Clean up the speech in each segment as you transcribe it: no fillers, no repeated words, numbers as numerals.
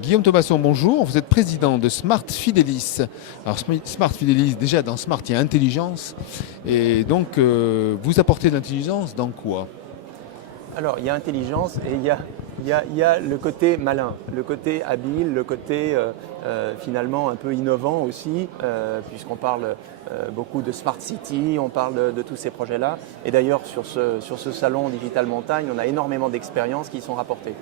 Guillaume Thomasson, bonjour. Vous êtes président de Smart Fidelis. Alors, Smart Fidelis, déjà dans Smart, il y a intelligence. Et donc, vous apportez de l'intelligence dans quoi? Alors, il y a intelligence et il y a le côté malin, le côté habile, le côté finalement un peu innovant aussi, puisqu'on parle beaucoup de Smart City, on parle de tous ces projets-là. Et d'ailleurs, sur ce salon Digital Montagne, on a énormément d'expériences qui sont rapportées.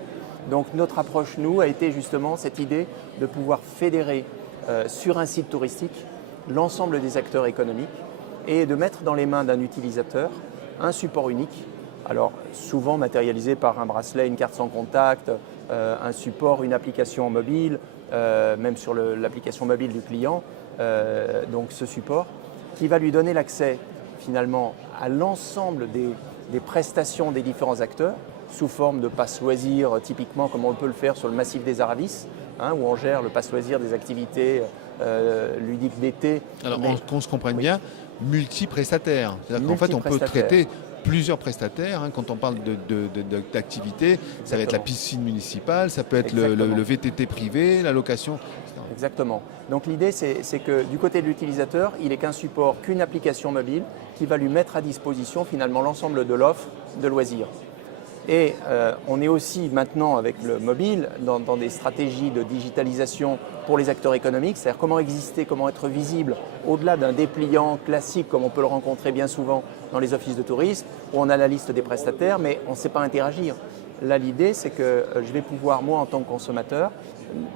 Donc, notre approche, nous, a été justement cette idée de pouvoir fédérer sur un site touristique l'ensemble des acteurs économiques et de mettre dans les mains d'un utilisateur un support unique. Alors souvent matérialisé par un bracelet, une carte sans contact, un support, une application mobile, même sur l'application mobile du client, donc ce support qui va lui donner l'accès finalement à l'ensemble des prestations des différents acteurs sous forme de pass loisirs, typiquement comme on peut le faire sur le massif des Aravis, où on gère le pass loisirs des activités ludiques d'été. Alors, qu'on se comprenne bien, multi-prestataire. C'est-à-dire qu'en fait, on peut traiter plusieurs prestataires. Quand on parle d'activité, ça va être la piscine municipale, ça peut être le VTT privé, la location, etc. Exactement. Donc l'idée, c'est que du côté de l'utilisateur, il n'est qu'un support, qu'une application mobile qui va lui mettre à disposition finalement l'ensemble de l'offre de loisirs. Et on est aussi maintenant avec le mobile dans des stratégies de digitalisation pour les acteurs économiques, c'est-à-dire comment exister, comment être visible au-delà d'un dépliant classique comme on peut le rencontrer bien souvent dans les offices de tourisme où on a la liste des prestataires mais on ne sait pas interagir. Là l'idée c'est que je vais pouvoir moi en tant que consommateur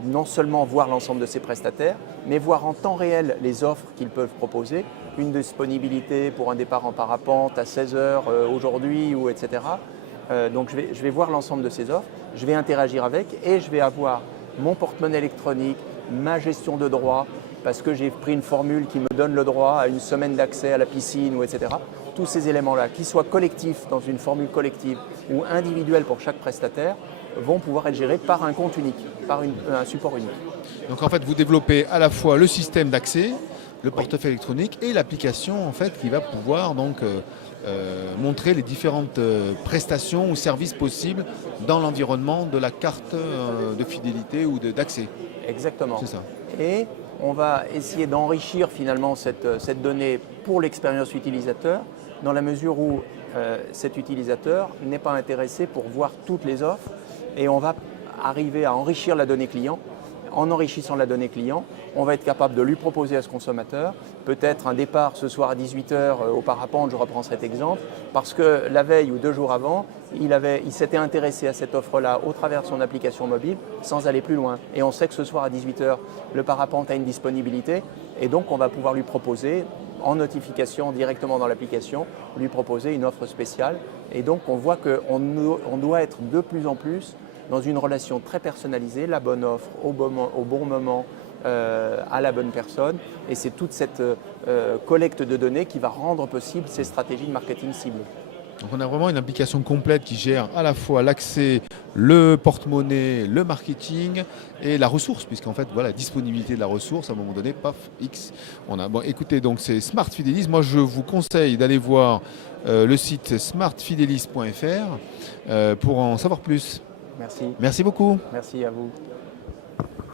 non seulement voir l'ensemble de ces prestataires mais voir en temps réel les offres qu'ils peuvent proposer, une disponibilité pour un départ en parapente à 16 heures aujourd'hui ou etc. Donc je vais voir l'ensemble de ces offres, je vais interagir avec et je vais avoir mon porte-monnaie électronique, ma gestion de droit, parce que j'ai pris une formule qui me donne le droit à une semaine d'accès à la piscine, ou etc. Tous ces éléments-là, qu'ils soient collectifs dans une formule collective ou individuelle pour chaque prestataire, vont pouvoir être gérés par un compte unique, par un support unique. Donc en fait, vous développez à la fois le système d'accès, le portefeuille électronique et l'application en fait qui va pouvoir donc montrer les différentes prestations ou services possibles dans l'environnement de la carte de fidélité ou d'accès. Exactement. C'est ça. Et on va essayer d'enrichir finalement cette donnée pour l'expérience utilisateur dans la mesure où cet utilisateur n'est pas intéressé pour voir toutes les offres et on va arriver à enrichir la donnée client. En enrichissant la donnée client, on va être capable de lui proposer à ce consommateur peut-être un départ ce soir à 18h au parapente, je reprends cet exemple, parce que la veille ou 2 jours avant, il s'était intéressé à cette offre-là au travers de son application mobile sans aller plus loin. Et on sait que ce soir à 18h, le parapente a une disponibilité et donc on va pouvoir lui proposer en notification directement dans l'application, lui proposer une offre spéciale. Et donc on voit qu'on doit être de plus en plus dans une relation très personnalisée, la bonne offre au bon moment, à la bonne personne. Et c'est toute cette collecte de données qui va rendre possible ces stratégies de marketing ciblées. Donc on a vraiment une application complète qui gère à la fois l'accès, le porte-monnaie, le marketing et la ressource, puisqu'en fait, voilà, la disponibilité de la ressource, à un moment donné, paf, X. Bon, écoutez, donc c'est Smart Fidelis. Moi, je vous conseille d'aller voir le site smartfidelis.fr pour en savoir plus. Merci. Merci beaucoup. Merci à vous.